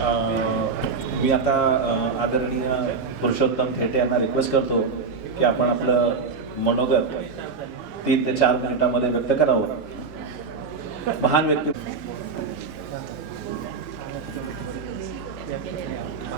मी आता आदरणीय पुरुषोत्तम थेटे यांना रिक्वेस्ट करतो की आपण आपलं मनोगत 3 ते 4 मिनिटांमध्ये व्यक्त करावं. महान व्यक्ती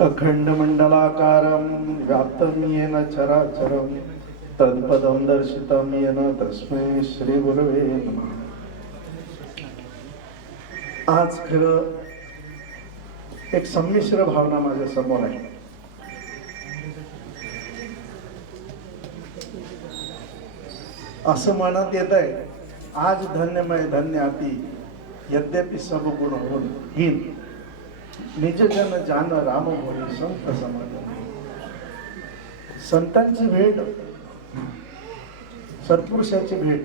अखंड मंडलाकारं व्याप्तं येन चराचरं तत्पदं दर्शितं येन तस्मै श्री गुरवे नमः. आज खरं एक संमिश्र भावना माझ्या समोर आहे. असं मनात येत आहे, आज धन्यमय धन्य आपी यद्यपि सब गुण होऊन हीन निज जन जान राम होई संत समाधान. संतांची भेट, सत्पुरुषाची भेट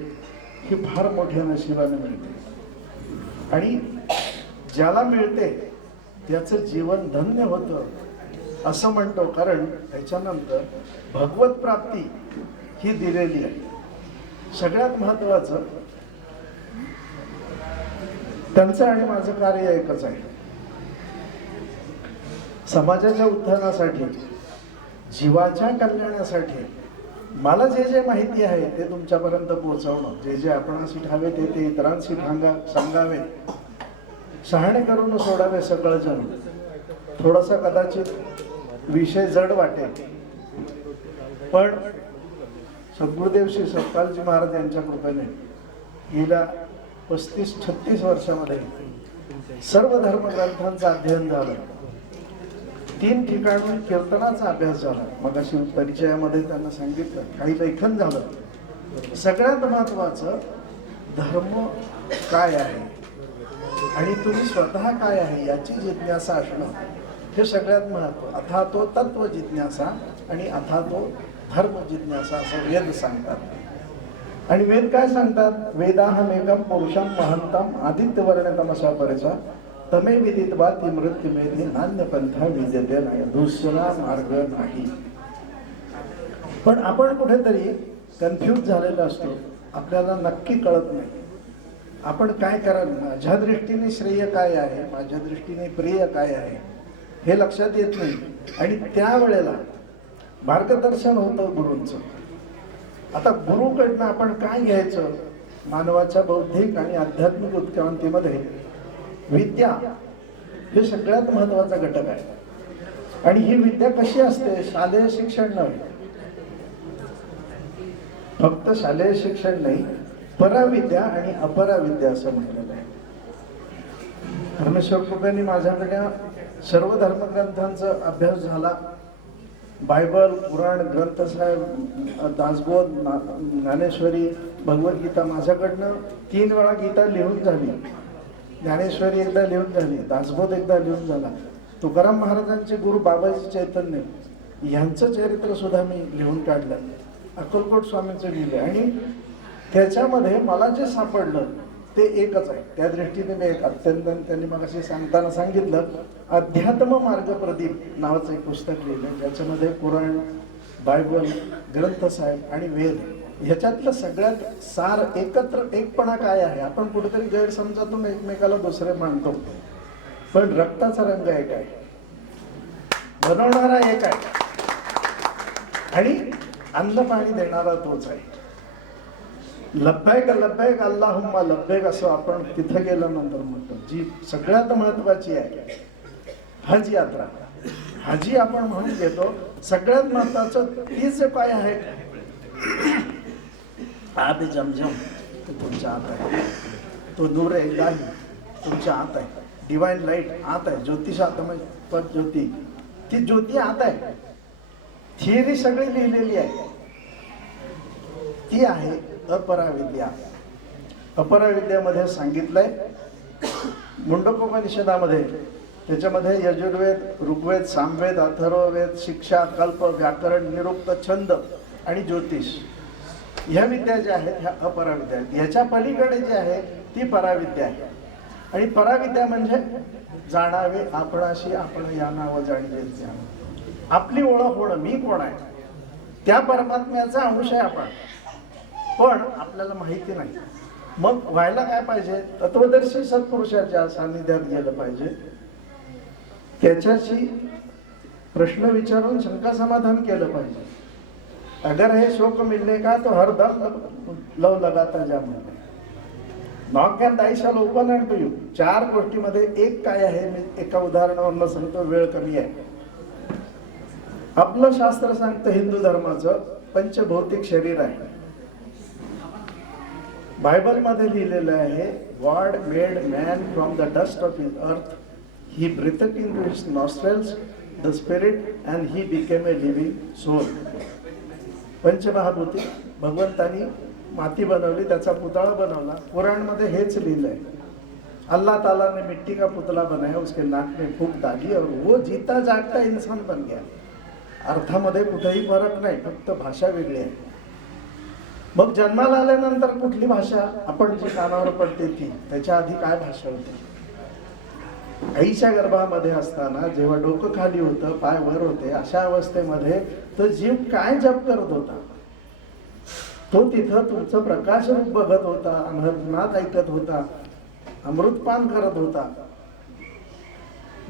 ही फार मोठ्या नशिबाने मिळते आणि ज्याला मिळते त्याचं जीवन धन्य होतं असं म्हणतो. कारण त्याच्यानंतर भगवत प्राप्ती ही दिलेली आहे. सगळ्यात महत्वाचं त्यांचं आणि माझं कार्य एकच आहे. समाजाच्या उत्थानासाठी, जीवाच्या कल्याणासाठी मला जे जे माहिती आहे ते तुमच्यापर्यंत पोहोचवणं, जे जे आपणाशी ठावे ते इतरांशी सांगावे, शहाणे करून सोडावे सकळ जण. थोडासा कदाचित विषय जड वाटेल, पण सद्गुरुदेव श्री सत्पालजी महाराज यांच्या कृपेने गेल्या 35-36 वर्षामध्ये सर्व धर्मग्रंथांचं अध्ययन झालं. 3 ठिकाणून कीर्तनाचा अभ्यास झाला. मगाशी परिचयामध्ये त्यांना सांगितलं, काही लेखन झालं. सगळ्यात महत्वाचं धर्म काय आहे आणि तुम्ही स्वतः काय आहे याची जिज्ञासा असणं हे सगळ्यात महत्व. अथा तो तत्व जिज्ञासा आणि अथा तो धर्म जिज्ञासा असं वेद सांगतात. आणि वेद काय सांगतात? वेदाहमेकम पुरुषम महंतम आदित्यवर्णतमसा परचा तमे विदित्वा ती मृत्युमेधी नान्य पंथा विद्यते नाही, दुसरा मार्ग नाही. पण आपण कुठेतरी कन्फ्यूज झालेला असतो. आपल्याला नक्की कळत नाही आपण काय कराल. माझ्या दृष्टीने श्रेय काय आहे, माझ्या दृष्टीने प्रिय काय आहे हे लक्षात येत नाही. आणि त्यावेळेला मार्गदर्शन होतं गुरूंचं. आता गुरुकडनं आपण काय घ्यायचं? मानवाच्या बौद्धिक आणि आध्यात्मिक उत्क्रांतीमध्ये विद्या हे सगळ्यात महत्वाचा घटक आहे. आणि ही विद्या कशी असते? शालेय शिक्षण नव्हे, फक्त शालेय शिक्षण नाही, पराविद्या आणि अपराविद्या असं म्हटलेलं आहे. परमेश्वर कृपेने माझ्याकडे सर्व धर्मग्रंथांचा अभ्यास झाला. बायबल, पुराण, ग्रंथसाहेब, दासबोध, ज्ञानेश्वरी, भगवद्गीता माझ्याकडनं 3 वेळा गीता लिहून झाली. ज्ञानेश्वरी एकदा लिहून झाली, दासबोध एकदा लिहून झाला. तुकाराम महाराजांचे गुरु बाबाजी चैतन्य यांचं चरित्र सुद्धा मी लिहून काढलं. अक्कलकोट स्वामींचं लिहिले. आणि त्याच्यामध्ये मला जे सापडलं ते एकच आहे. त्या दृष्टीने मी एक अत्यंत, त्यांनी मग असे सांगताना सांगितलं, अध्यात्म मार्ग प्रदीप नावाचं एक पुस्तक लिहिलं, ज्याच्यामध्ये पुराण, बायबल, ग्रंथसाहेब आणि वेद ह्याच्यातलं सगळ्यात सार एकत्र एकपणा काय आहे. आपण कुठेतरी गैरसमजातून एकमेकाला दुसरे मानतो, पण रक्ताचा रंग एक आहे, बनवणारा एक आहे आणि अन्न पाणी देणारा तोच आहे. लब्बैक लब्बैक अल्लाहुम्मा लब्बैक असं आपण तिथं गेल्यानंतर म्हणतो. जी सगळ्यात महत्वाची आहे हज यात्रा. हाजी आपण म्हणून घेतो. सगळ्यात महत्वाचं तीच काय आहे? आब जमजम तो तुमच्या आत आहे, तो नूर इलाही तुमच्या आत आहे, डिवाइन लाईट आत आहे, ज्योतिषात्मक पद ज्योती, ती ज्योती आत आहे. थिअरी सगळी लिहिलेली आहे, ती आहे अपराविद्या. अपराविद्यामध्ये सांगितलंय मुंडकोपनिषदामध्ये, त्याच्यामध्ये यजुर्वेद, ऋग्वेद, सामवेद, अथर्ववेद, शिक्षा, कल्प, व्याकरण, निरुक्त, छंद आणि ज्योतिष ह्या विद्या ज्या आहेत ह्या अपराविद्या आहेत. याच्या पलीकडे जे आहे ती पराविद्या आहे. आणि पराविद्या म्हणजे जाणावे आपणाशी आपण या नाव जाणवे. आपली ओळख होणं, मी कोण आहे, त्या परमात्म्याचा अंश आहे आपण, पण आपल्याला माहिती नाही. मग व्हायला काय पाहिजे? तत्वदर्शी सत्पुरुषाच्या सानिध्यात गेलं पाहिजे. त्याच्याशी प्रश्न विचारून शंका समाधान केलं पाहिजे. अगर है शोक मिलने का तो हर दम लव लगाता जा म्हणते. Knock and I shall open and to you. 4 गोष्टीमध्ये एक काय आहे, मी एका उदाहरणावरून सांगतो, वेळ कमी आहे. आपलं शास्त्र सांगतं हिंदू धर्माचं पंचभौतिक शरीर आहे. बायबलमध्ये लिहिलेलं आहे, God made man from the dust of his earth, he breathed into his nostrils the spirit and he became a living soul. पंचमहाभूती भगवंतानी माती बनवली, त्याचा पुतळा बनवला. कुराणमध्ये हेच लिहिलंय, अल्लाह ताला ने मिट्टी का पुतला बनाया, उसके नाक में फूंक डाली और वो जीता जागता इंसान बन गया. अर्थामध्ये कुठेही फरक नाही, फक्त भाषा वेगळी आहे. मग जन्माला आल्यानंतर कुठली भाषा आपण जी कानावर पडते ती, त्याच्या आधी काय भाषा होती? आईच्या गर्भामध्ये असताना जेव्हा डोकं खाली होतं, पाय वर होते, अशा अवस्थेमध्ये तो जीव काय जप करत होता? तो तिथं तुमचं प्रकाश रूप बघत होता, अमृतनाद ऐकत होता, अमृतपान करत होता,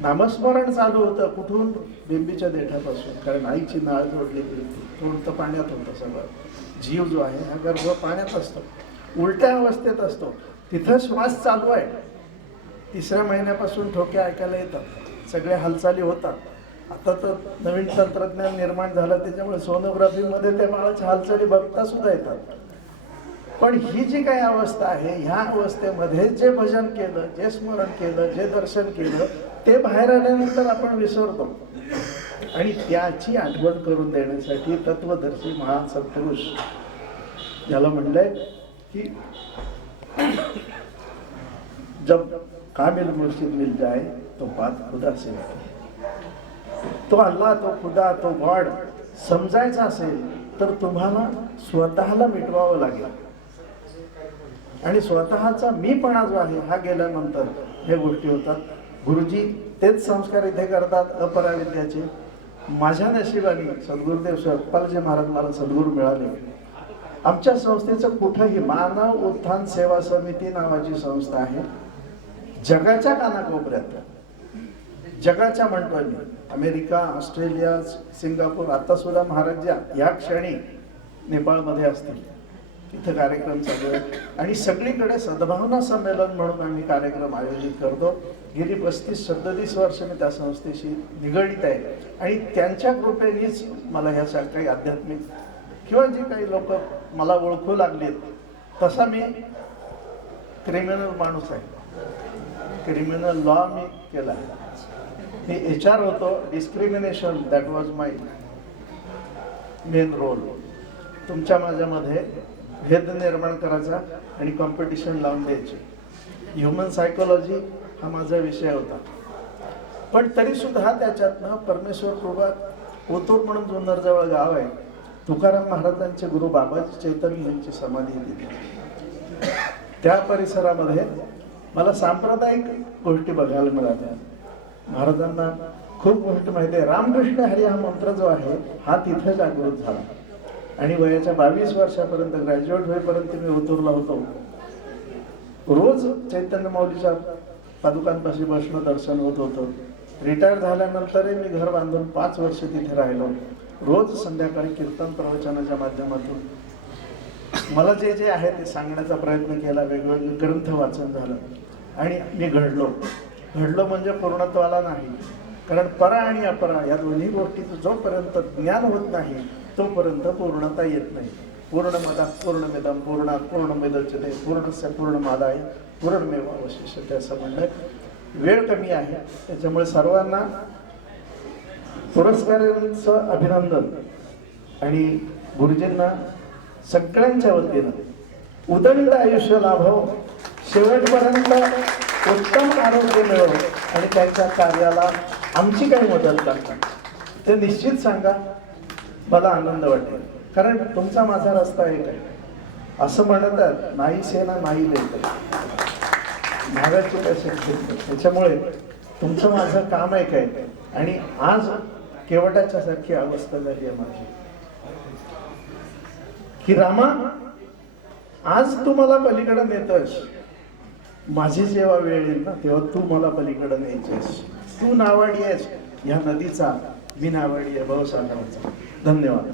नामस्मरण चालू होतं. कुठून? बिंबीच्या देठापासून, कारण आईची नाळ जोडलेली होती. थोडं पाण्यात होतं सगळं. जीव जो आहे हा गर्भ पाण्यात असतो, उलट्या अवस्थेत असतो, तिथं श्वास चालू आहे. 3ऱ्या महिन्यापासून ठोके ऐकायला येतात, सगळ्या हालचाली होतात. आता तर नवीन तंत्रज्ञान निर्माण झालं, त्याच्यामुळे सोनोग्राफीमध्ये त्या बाळाच्या हालचाली बघता सुद्धा येतात. पण ही जी काही अवस्था आहे, ह्या अवस्थेमध्ये जे भजन केलं, जे स्मरण केलं, जे दर्शन केलं, ते बाहेर आल्यानंतर आपण विसरतो. आणि त्याची आठवण करून देण्यासाठी तत्वदर्शी महान सत्पुरुष ज्याला म्हणलंय की जब कामिल मुर्शिद मिल जाए तो बात खुदा से. तो अल्लाह, तो खुदा, तो गॉड समजायचा असेल तर तुम्हाला स्वतःला मिटवावं लागेल. आणि स्वतःचा मीपणा जो आहे हा गेल्यानंतर हे गोष्टी होतात. गुरुजी तेच संस्कार इथे करतात अपराविद्याचे. माझ्या नशिबाने सद्गुरुदेव सत्पालजी महाराज मला सद्गुरू मिळाले. आमच्या संस्थेचं कुठंही मानव उत्थान सेवा समिती नावाची संस्था आहे. जगाच्या कानाकोपऱ्यात, जगाच्या म्हणतोय मी, अमेरिका, ऑस्ट्रेलिया, सिंगापूर, आता सुद्धा महाराज या क्षणी नेपाळमध्ये असतील, तिथं कार्यक्रम चालू आहे. आणि सगळीकडे सद्भावना संमेलन म्हणून आम्ही कार्यक्रम आयोजित करतो. गेली 35-37 वर्ष मी त्या संस्थेशी निगडीत आहे. आणि त्यांच्या कृपेनेच मला ह्या काही आध्यात्मिक किंवा जे काही लोक मला ओळखू लागलेत, तसा मी क्रिमिनल माणूस आहे. क्रिमिनल लॉ मी केला. मी HR होतो. Discrimination that was my main role. तुमच्या माझ्यामध्ये भेद निर्माण करायचा आणि कॉम्पिटिशन लावून द्यायची. ह्युमन सायकोलॉजी हा माझा विषय होता. पण तरी सुद्धा त्याच्यातनं परमेश्वर कृपा, ओतूर म्हणून जुन्नरजवळ गाव आहे, तुकाराम महाराजांचे गुरु बाबाजी चैतन्य यांची समाधी दिली. त्या परिसरामध्ये मला सांप्रदायिक गोष्टी बघायला मिळाल्या. महाराजांना खूप गोष्ट माहिती आहे. रामकृष्ण हरी हा मंत्र जो आहे हा तिथे जागृत झाला. आणि वयाच्या 22 वर्षापर्यंत, ग्रॅज्युएट होईपर्यंत मी ओतूरला होतो. रोज चैतन्य माऊलीच्या पादुकांपाशी बसणं, दर्शन होत होतं. रिटायर झाल्यानंतरही मी घर बांधून 5 वर्ष तिथे राहिलो. रोज संध्याकाळी कीर्तन प्रवचनाच्या माध्यमातून मला जे जे आहे ते सांगण्याचा प्रयत्न केला. वेगवेगळे ग्रंथ वाचन झालं आणि मी घडलो म्हणजे पूर्णत्वाला नाही. कारण परा आणि अपरा या दोन्ही गोष्टीचं जोपर्यंत ज्ञान होत नाही तोपर्यंत पूर्णता येत नाही. पूर्णमदा पूर्णमिदं पूर्णात पूर्णमुदच्यते पूर्णस्य पूर्णमादाय पूर्णमेवावशिष्यते असं म्हणलंय. वेळ कमी आहे, त्याच्यामुळे सर्वांना पुरस्कारांचं अभिनंदन आणि गुरुजींना सगळ्यांच्या वतीनं उदंड आयुष्य लाभो, शेवटपर्यंत उत्तम आरोग्य मिळो आणि त्यांच्या कार्याला आमची काही मदत करतात ते निश्चित सांगा. मला आनंद वाटेल. कारण तुमचा माझा रस्ता एक आहे असं म्हणतात. नाही सेना नाही देत महागाचे पैसे घेतले. त्याच्यामुळे तुमचं माझं काम एक आहे. आणि आज केवटाच्या सारखी अवस्था झाली आहे माझी की रामा आज तू मला पलीकडे नेतोस. माझी जेव्हा वेळ येईल ना तेव्हा तू मला पलीकडे न्यायचेस. तू नावाडी आहेस ह्या नदीचा, मी नावाडी आहे भवसागराचा. धन्यवाद.